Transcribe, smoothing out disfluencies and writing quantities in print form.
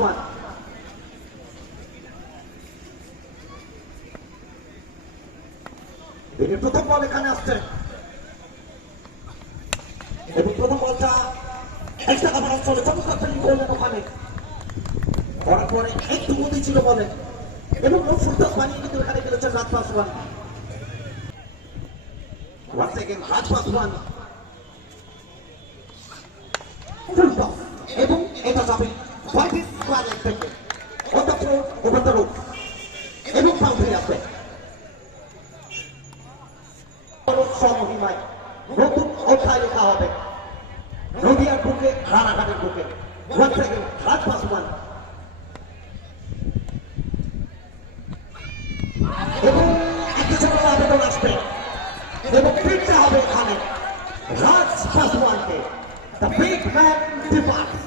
পাসওয়ান। প্রথম বল এখানে আসছে এবং প্রথম বলটা এক্সট্রা কাভার চলে, চমৎকার ফিল্ডিং করলেন ওখানে। করার পরে একটু গতি ছিল বলে এবং ফুলটস বানিয়ে কিন্তু এখানে খেলেছেন রাজ পাসওয়ান। Once again, রাজ পাসওয়ান ফুলটস এবং এটা যাবে হোয়াইট স্কোয়ারের থেকে অথচ ওভার দ্য রুট এবং বাউন্ডারি আসবে। মহিমায় নতুন অধ্যায় লেখা হবে নদিয়ার বুকে, রানাঘাটের বুকে। Once again, রাজ পাসওয়ান এবং একটা ছোট আবেদন আসবে এবং ফিরতে হবে এখানে রাজ পাসওয়ানকে। The big man departs.